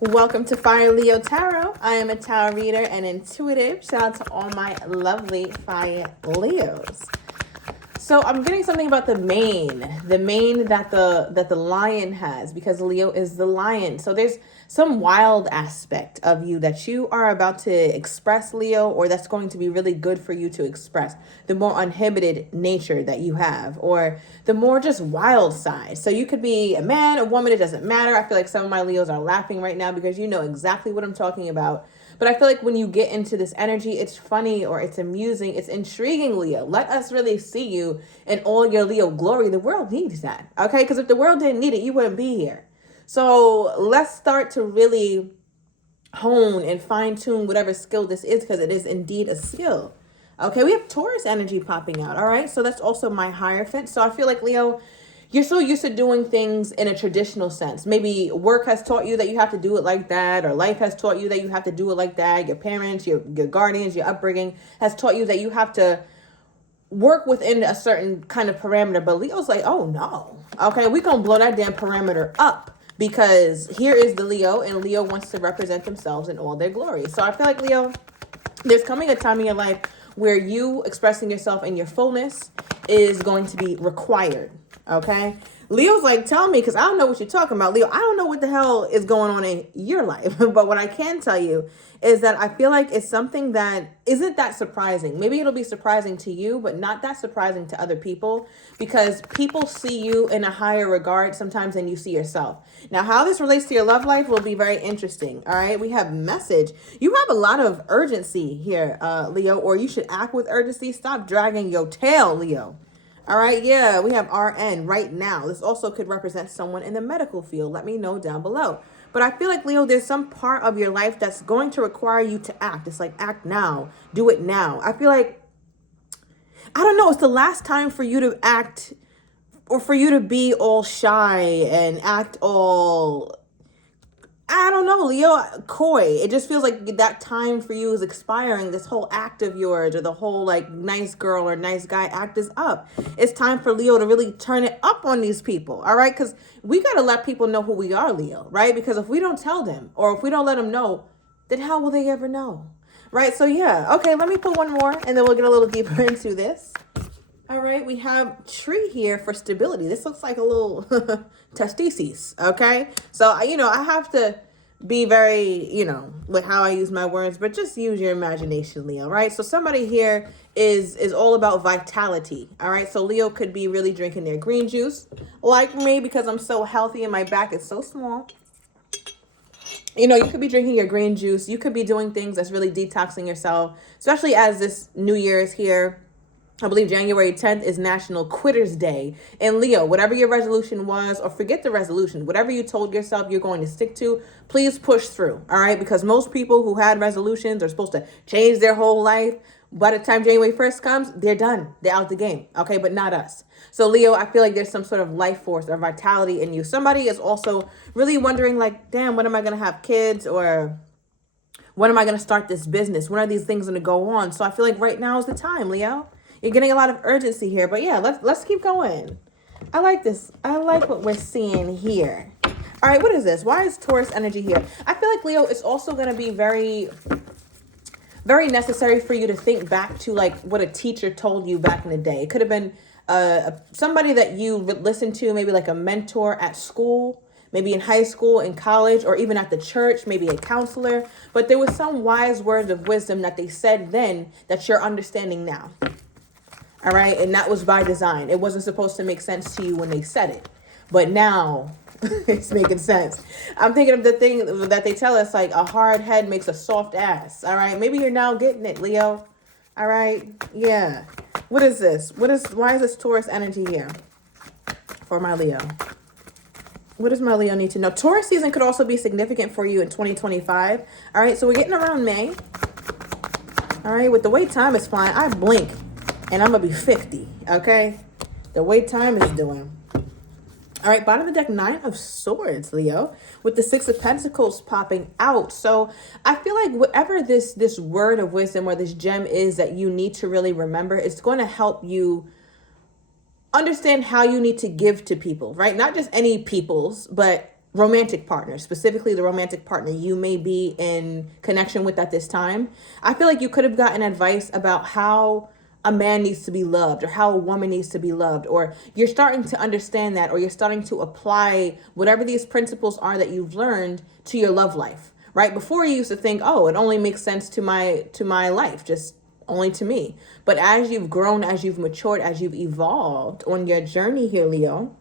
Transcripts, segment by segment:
Welcome to Fire Leo Tarot. I am a tarot reader and intuitive. Shout out to all my lovely Fire Leos. So I'm getting something about the mane that the lion has, because Leo is the lion. So there's some wild aspect of you that you are about to express, Leo, or that's going to be really good for you to express. The more uninhibited nature that you have, or the more just wild side. So you could be a man, a woman, it doesn't matter. I feel like some of my Leos are laughing right now because you know exactly what I'm talking about. But I feel like when you get into this energy, it's funny or it's amusing, it's intriguing, Leo. Let us really see you in all your Leo glory. The world needs that, okay? Because if the world didn't need it, you wouldn't be here. So let's start to really hone and fine tune whatever skill this is, because it is indeed a skill. Okay, we have Taurus energy popping out, all right? So that's also my Hierophant. So I feel like, Leo, you're so used to doing things in a traditional sense. Maybe work has taught you that you have to do it like that, or life has taught you that you have to do it like that. Your parents, your guardians, your upbringing has taught you that you have to work within a certain kind of parameter. But Leo's like, oh no, okay, we gonna blow that damn parameter up, because here is the Leo, and Leo wants to represent themselves in all their glory. So I feel like, Leo, there's coming a time in your life where you expressing yourself in your fullness is going to be required. Okay, Leo's like, tell me, because I don't know what you're talking about, Leo. I don't know what the hell is going on in your life. But what I can tell you is that I feel like it's something that isn't that surprising. Maybe it'll be surprising to you, but not that surprising to other people, because people see you in a higher regard sometimes than you see yourself. Now, how this relates to your love life will be very interesting. All right, we have message. You have a lot of urgency here, Leo, or you should act with urgency. Stop dragging your tail, Leo. All right, yeah, we have RN right now. This also could represent someone in the medical field. Let me know down below. But I feel like, Leo, there's some part of your life that's going to require you to act. It's like, act now. Do it now. I feel like, I don't know, it's the last time for you to act, or for you to be all shy and act all, I don't know, Leo, coy. It just feels like that time for you is expiring. This whole act of yours, or the whole like nice girl or nice guy act, is up. It's time for Leo to really turn it up on these people, all right? Because we got to let people know who we are, Leo, right? Because if we don't tell them, or if we don't let them know, then how will they ever know, right? So yeah, okay, let me put one more and then we'll get a little deeper into this. All right, we have tree here for stability. This looks like a little testes, okay? So, I have to be very, with how I use my words, but just use your imagination, Leo, right? So somebody here is all about vitality, all right? So Leo could be really drinking their green juice, like me, because I'm so healthy and my back is so small. You could be drinking your green juice. You could be doing things that's really detoxing yourself, especially as this New Year is here. I believe January 10th is National Quitters Day. And Leo, whatever your resolution was, or forget the resolution, whatever you told yourself you're going to stick to, please push through, all right? Because most people who had resolutions are supposed to change their whole life. By the time January 1st comes, they're done. They're out the game, okay? But not us. So Leo, I feel like there's some sort of life force or vitality in you. Somebody is also really wondering, like, damn, when am I going to have kids? Or when am I going to start this business? When are these things going to go on? So I feel like right now is the time, Leo. You're getting a lot of urgency here, but yeah, let's keep going. I like this. I like what we're seeing here. All right, what is this? Why is Taurus energy here? I feel like, Leo, it's also going to be very, very necessary for you to think back to like what a teacher told you back in the day. It could have been somebody that you listened to, maybe like a mentor at school, maybe in high school, in college, or even at the church, maybe a counselor. But there was some wise words of wisdom that they said then that you're understanding now. All right. And that was by design. It wasn't supposed to make sense to you when they said it, but now it's making sense. I'm thinking of the thing that they tell us, like, a hard head makes a soft ass. All right. Maybe you're now getting it, Leo. All right. Yeah. What is this? Why is this Taurus energy here for my Leo? What does my Leo need to know? Taurus season could also be significant for you in 2025. All right. So we're getting around May. All right. With the way time is flying, I blink and I'm going to be 50, okay? The way time is doing. All right, bottom of the deck, 9 of Swords, Leo, with the 6 of Pentacles popping out. So I feel like whatever this word of wisdom or this gem is that you need to really remember, it's going to help you understand how you need to give to people, right? Not just any people's, but romantic partner, specifically the romantic partner you may be in connection with at this time, I feel like you could have gotten advice about how a man needs to be loved or how a woman needs to be loved, or you're starting to understand that, or you're starting to apply whatever these principles are that you've learned to your love life. Right? Before you used to think, oh, it only makes sense to my life, just only to me. But as you've grown, as you've matured, as you've evolved on your journey here, Leo,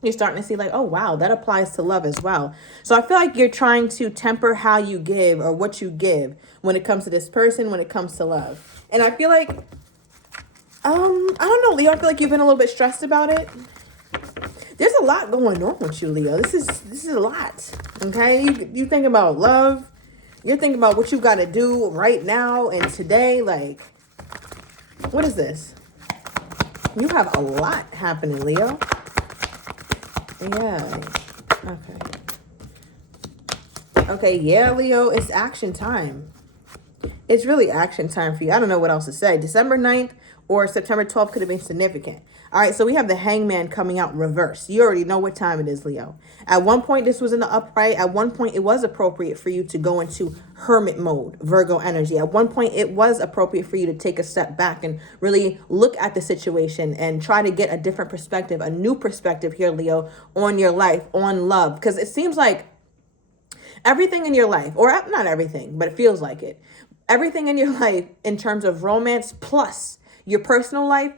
you're starting to see like, oh, wow, that applies to love as well. So I feel like you're trying to temper how you give or what you give when it comes to this person, when it comes to love. And I feel like, I don't know, Leo, I feel like you've been a little bit stressed about it. There's a lot going on with you, Leo. This is a lot. Okay? You think about love. You're thinking about what you got to do right now and today. Like, what is this? You have a lot happening, Leo. Yeah. Okay, yeah, Leo, it's action time. It's really action time for you. I don't know what else to say. December 9th or September 12th could have been significant. All right, so we have the Hangman coming out reverse. You already know what time it is, Leo. At one point, this was in the upright. At one point, it was appropriate for you to go into hermit mode, Virgo energy. At one point, it was appropriate for you to take a step back and really look at the situation and try to get a different perspective, a new perspective here, Leo, on your life, on love. Because it seems like everything in your life, or not everything, but it feels like it, everything in your life in terms of romance plus your personal life,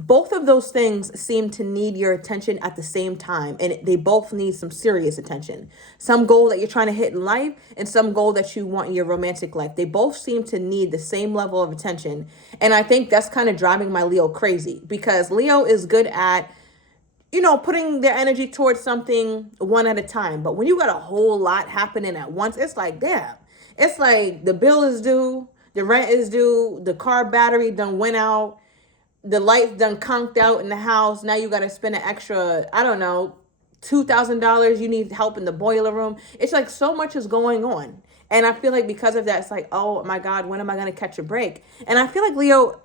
both of those things seem to need your attention at the same time. And they both need some serious attention. Some goal that you're trying to hit in life and some goal that you want in your romantic life. They both seem to need the same level of attention. And I think that's kind of driving my Leo crazy, because Leo is good at, putting their energy towards something one at a time. But when you got a whole lot happening at once, it's like, damn. It's like the bill is due, the rent is due, the car battery done went out, the lights done conked out in the house. Now you got to spend an extra, I don't know, $2,000. You need help in the boiler room. It's like so much is going on. And I feel like because of that, it's like, oh my God, when am I going to catch a break? And I feel like, Leo,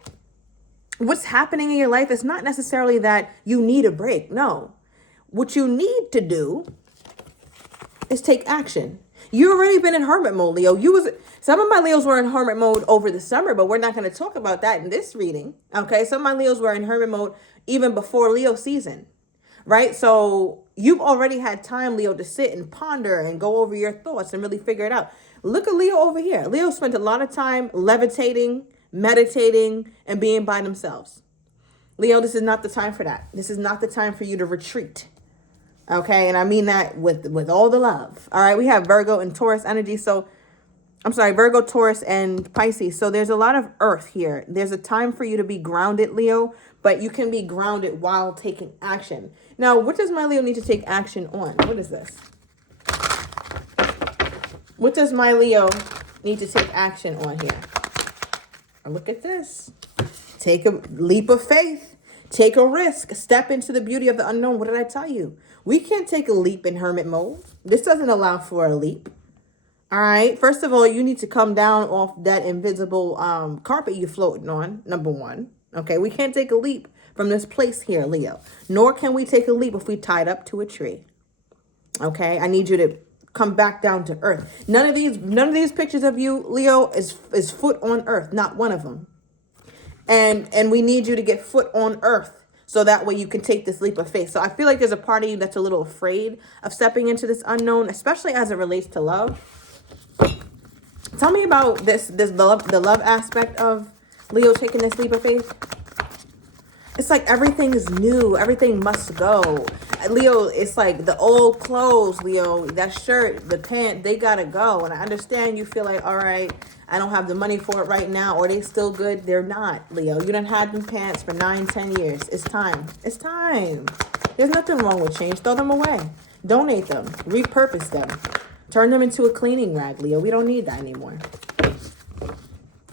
what's happening in your life is not necessarily that you need a break. No. What you need to do is take action. You already been in hermit mode, Leo. Some of my Leos were in hermit mode over the summer, but we're not going to talk about that in this reading. Okay. Some of my Leos were in hermit mode even before Leo season, right? So you've already had time, Leo, to sit and ponder and go over your thoughts and really figure it out. Look at Leo over here. Leo spent a lot of time levitating, meditating, and being by themselves. Leo, this is not the time for that. This is not the time for you to retreat. Okay, and I mean that with all the love. All right, we have Virgo and Taurus energy. So, I'm sorry, Virgo, Taurus, and Pisces. So there's a lot of earth here. There's a time for you to be grounded, Leo, but you can be grounded while taking action. Now, what does my Leo need to take action on? What is this? What does my Leo need to take action on here? Look at this. Take a leap of faith. Take a risk. Step into the beauty of the unknown. What did I tell you? We can't take a leap in hermit mode. This doesn't allow for a leap. All right. First of all, you need to come down off that invisible carpet you're floating on, number one. Okay. We can't take a leap from this place here, Leo. Nor can we take a leap if we tied up to a tree. Okay. I need you to come back down to earth. None of these pictures of you, Leo, is foot on earth. Not one of them. And we need you to get foot on earth, so that way you can take this leap of faith. So I feel like there's a part of you that's a little afraid of stepping into this unknown, especially as it relates to love. Tell me about the love aspect of Leo taking this leap of faith. It's like everything is new. Everything must go. Leo, it's like the old clothes, Leo, that shirt, the pants, they gotta go. And I understand you feel like, all right, I don't have the money for it right now, or they still good. They're not, Leo. You done had them pants for 9-10 years. It's time. It's time. There's nothing wrong with change. Throw them away. Donate them. Repurpose them. Turn them into a cleaning rag, Leo. We don't need that anymore.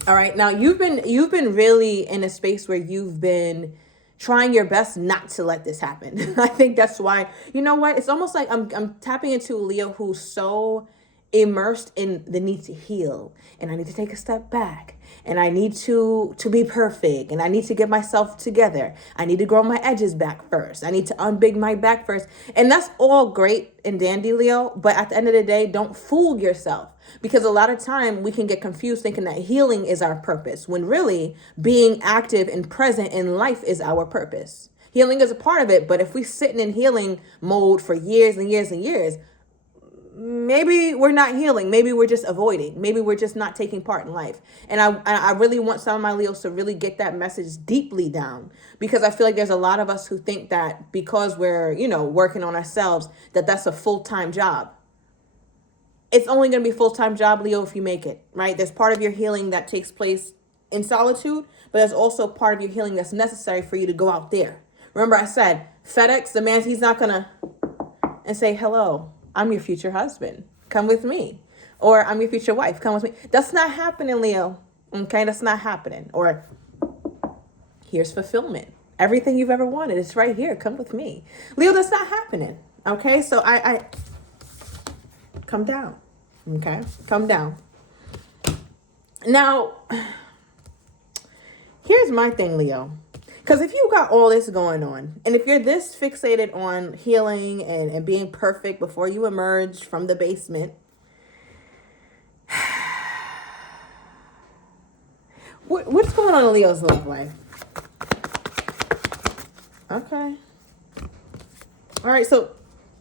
All right. Now, you've been really in a space where you've been trying your best not to let this happen. I think that's why, you know what? It's almost like I'm tapping into a Leo who's so immersed in the need to heal, and I need to take a step back, and I need to be perfect, and I need to get myself together. I need to grow my edges back first. I need to unbig my back first. And that's all great and dandy, Leo, but at the end of the day, don't fool yourself, because a lot of time we can get confused thinking that healing is our purpose, when really being active and present in life is our purpose. Healing is a part of it, but if we sitting in healing mode for years and years and years, maybe we're not healing. Maybe we're just avoiding. Maybe we're just not taking part in life. And I really want some of my Leos to really get that message deeply down, because I feel like there's a lot of us who think that because we're, working on ourselves, that that's a full-time job. It's only going to be a full-time job, Leo, if you make it, right? There's part of your healing that takes place in solitude, but there's also part of your healing that's necessary for you to go out there. Remember I said, FedEx, the man, he's not going to and say, hello, I'm your future husband. Come with me. Or I'm your future wife. Come with me. That's not happening, Leo. Okay, that's not happening. Or here's fulfillment. Everything you've ever wanted, it's right here. Come with me. Leo, that's not happening. Okay, so I come down. Okay, come down. Now, here's my thing, Leo. Because if you got all this going on, and if you're this fixated on healing and being perfect before you emerge from the basement, what's going on in Leo's love life? Okay. All right, so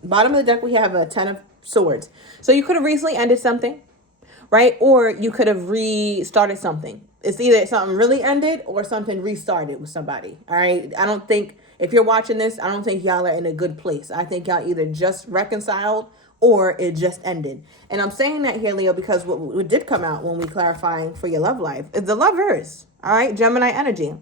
bottom of the deck, we have a 10 of swords. So you could have recently ended something, right? Or you could have restarted something. It's either something really ended or something restarted with somebody. All right. I don't think, if you're watching this, I don't think y'all are in a good place. I think y'all either just reconciled or it just ended. And I'm saying that here, Leo, because what did come out when we clarifying for your love life is the Lovers. All right. Gemini energy.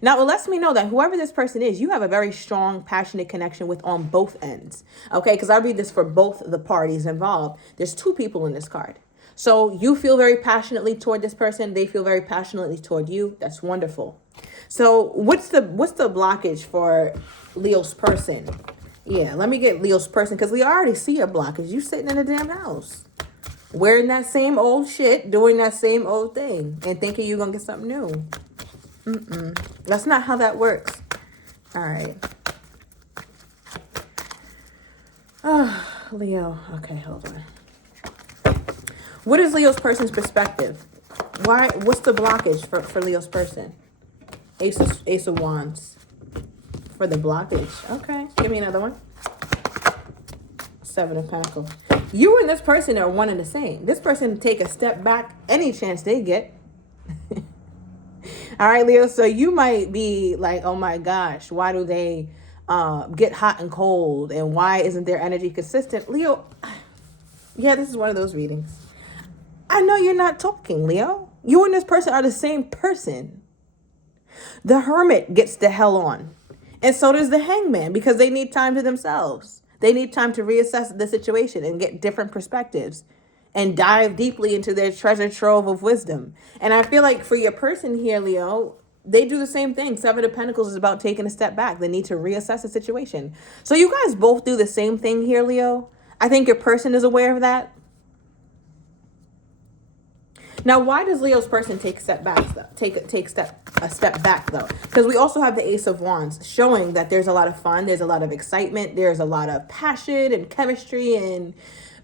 Now, it lets me know that whoever this person is, you have a very strong, passionate connection with on both ends. Okay, because I read this for both the parties involved. There's two people in this card. So you feel very passionately toward this person. They feel very passionately toward you. That's wonderful. So what's the blockage for Leo's person? Yeah, let me get Leo's person, because we already see a blockage. You sitting in a damn house, wearing that same old shit, doing that same old thing, and thinking you're going to get something new. That's not how that works. All right. Oh, Leo. Okay, hold on. What is Leo's person's perspective? What's the blockage for Leo's person? Ace of Wands for the blockage. Okay, give me another one. Seven of Pentacles. You and this person are one and the same. This person take a step back any chance they get. All right, Leo. So you might be like, oh my gosh, why do they get hot and cold? And why isn't their energy consistent? Leo, yeah, this is one of those readings. I know you're not talking, Leo. You and this person are the same person. The Hermit gets the hell on. And so does the Hangman, because they need time to themselves. They need time to reassess the situation and get different perspectives and dive deeply into their treasure trove of wisdom. And I feel like for your person here, Leo, they do the same thing. Seven of Pentacles is about taking a step back. They need to reassess the situation. So you guys both do the same thing here, Leo. I think your person is aware of that. Now, why does Leo's person take a step back though? Take a step back though? Because we also have the Ace of Wands showing that there's a lot of fun, there's a lot of excitement, there's a lot of passion and chemistry and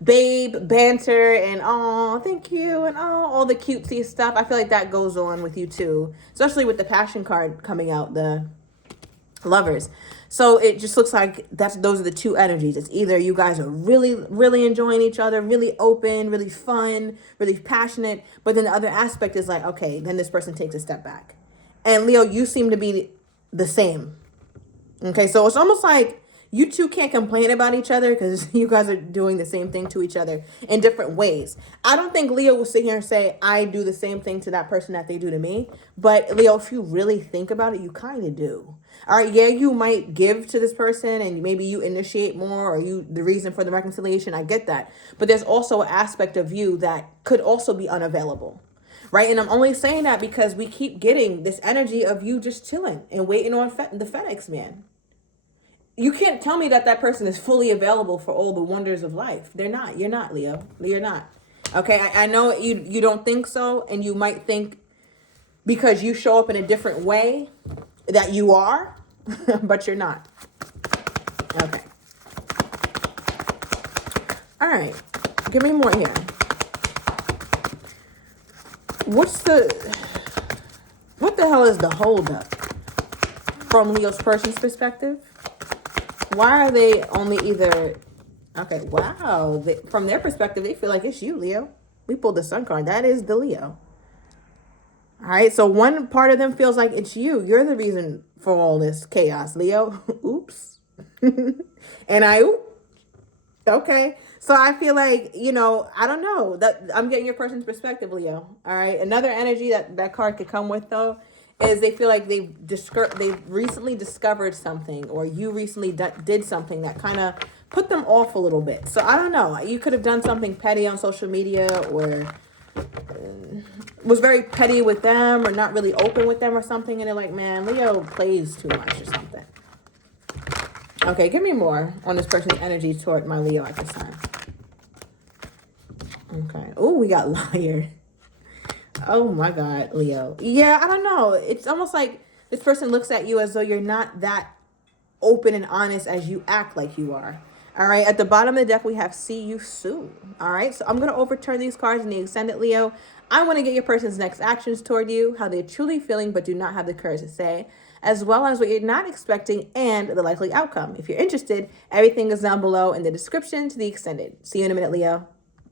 babe banter and oh, thank you and oh, all the cutesy stuff. I feel like that goes on with you too, especially with the Passion card coming out, the Lovers. So it just looks like those are the two energies. It's either you guys are really, really enjoying each other, really open, really fun, really passionate. But then the other aspect is like, okay, then this person takes a step back. And Leo, you seem to be the same. Okay, so it's almost like you two can't complain about each other because you guys are doing the same thing to each other in different ways. I don't think Leo will sit here and say, I do the same thing to that person that they do to me. But Leo, if you really think about it, you kind of do. All right, yeah, you might give to this person and maybe you initiate more or you the reason for the reconciliation. I get that. But there's also an aspect of you that could also be unavailable. Right. And I'm only saying that because we keep getting this energy of you just chilling and waiting on the FedEx man. you can't tell me that that person is fully available for all the wonders of life. They're not. You're not, Leo. You're not. Okay, I know you don't think so, and you might think because you show up in a different way that you are, but you're not. Okay. All right. Give me more here. What the hell is the holdup from Leo's person's perspective? Why are they only either... Okay, wow. From their perspective, they feel like it's you, Leo. We pulled the Sun card. That is the Leo. All right, so one part of them feels like it's you. You're the reason for all this chaos, Leo. Oops. And okay. So I feel like, I don't know. That I'm getting your person's perspective, Leo. All right. Another energy that card could come with, though, is they feel like they've recently discovered something, or you recently did something that kind of put them off a little bit. So I don't know. You could have done something petty on social media, or was very petty with them, or not really open with them or something. And they're like, man, Leo plays too much or something. Okay, give me more on this person's energy toward my Leo at this time. Okay. Oh, we got liar. Oh my God, Leo. Yeah, I don't know. It's almost like this person looks at you as though you're not that open and honest as you act like you are. All right. At the bottom of the deck, we have see you soon. All right. So I'm going to overturn these cards in the extended, Leo. I want to get your person's next actions toward you, how they're truly feeling but do not have the courage to say, as well as what you're not expecting and the likely outcome. If you're interested, everything is down below in the description to the extended. See you in a minute, Leo.